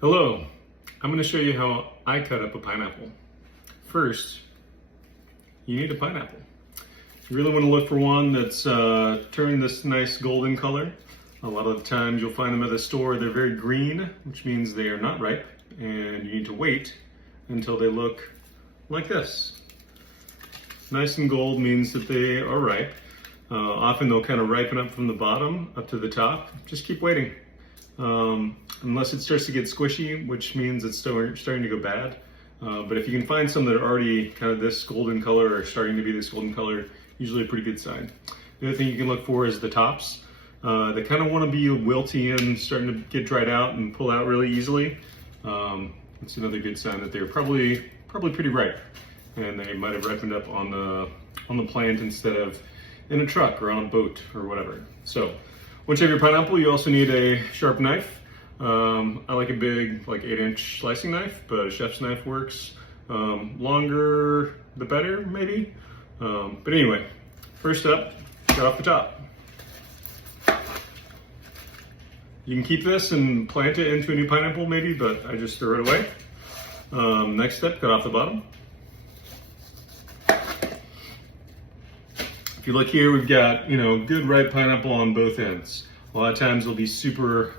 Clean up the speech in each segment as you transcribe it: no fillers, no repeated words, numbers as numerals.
Hello, I'm going to show you how I cut up a pineapple. First, you need a pineapple. You really want to look for one that's turned this nice golden color. A lot of the times you'll find them at the store, they're very green, which means they are not ripe, and you need to wait until they look like this. Nice and gold means that they are ripe. Often they'll kind of ripen up from the bottom up to the top. Just keep waiting. Unless it starts to get squishy, which means it's starting to go bad. But if you can find some that are already kind of this golden color or starting to be this golden color, usually a pretty good sign. The other thing you can look for is the tops. They kind of want to be wilty and starting to get dried out and pull out really easily. It's another good sign that they're probably pretty ripe, and they might have ripened up on the plant instead of in a truck or on a boat or whatever. So once you have your pineapple, you also need a sharp knife. I like a big, like 8-inch slicing knife, but a chef's knife works. Longer, the better, maybe. But anyway, first up, cut off the top. You can keep this and plant it into a new pineapple maybe, but I just throw it away. Next step, cut off the bottom. If you look here, we've got, good ripe pineapple on both ends. A lot of times they'll be super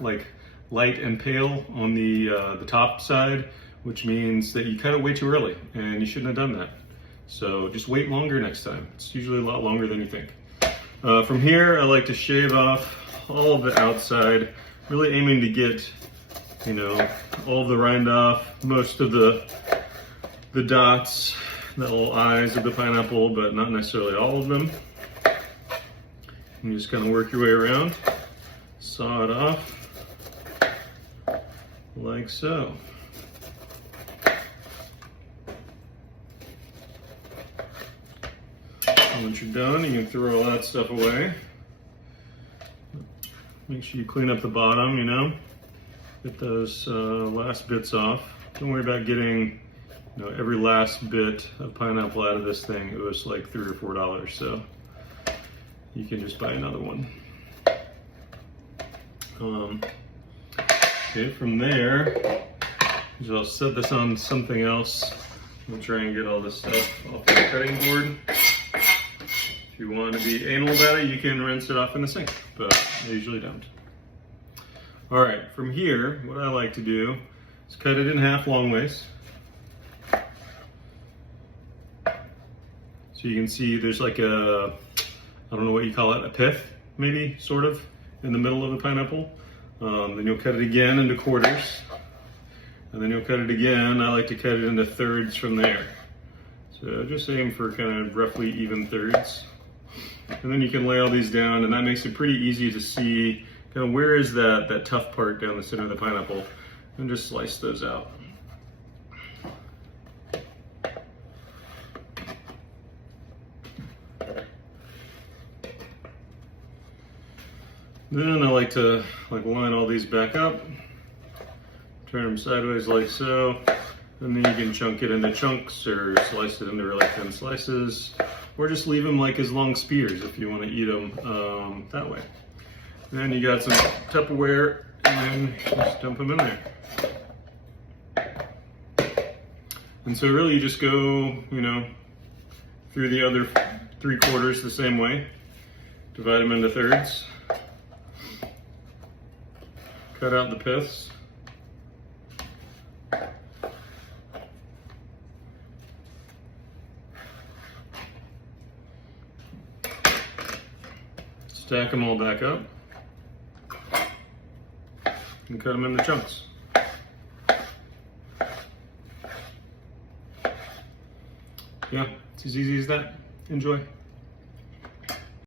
light and pale on the top side, which means that you cut it way too early and you shouldn't have done that. So just wait longer next time. It's usually a lot longer than you think. From here, I like to shave off all of the outside, really aiming to get, all of the rind off, most of the dots, the little eyes of the pineapple, but not necessarily all of them. And just kind of work your way around, saw it off, like so. And once you're done, you can throw all that stuff away. Make sure you clean up the bottom, get those last bits off. Don't worry about getting every last bit of pineapple out of this thing. It was like $3 or $4, so you can just buy another one. Okay, from there, I'll set this on something else. I'm try and get all this stuff off the cutting board. If you want to be anal about it, you can rinse it off in the sink, but I usually don't. All right, from here, what I like to do is cut it in half long ways. So you can see there's like a, I don't know what you call it, a pith, maybe, sort of, in the middle of the pineapple. Then you'll cut it again into quarters. And then you'll cut it again. I like to cut it into thirds from there. So just aim for kind of roughly even thirds. And then you can lay all these down, and that makes it pretty easy to see kind of where is that tough part down the center of the pineapple, and just slice those out. Then I like to line all these back up, turn them sideways like so, and then you can chunk it into chunks or slice it into really thin slices, or just leave them like as long spears if you want to eat them that way. Then you got some Tupperware, and then just dump them in there. And so really you just go, through the other 3/4 the same way, divide them into thirds. Cut out the piths. Stack them all back up and cut them into chunks. Yeah, it's as easy as that. Enjoy.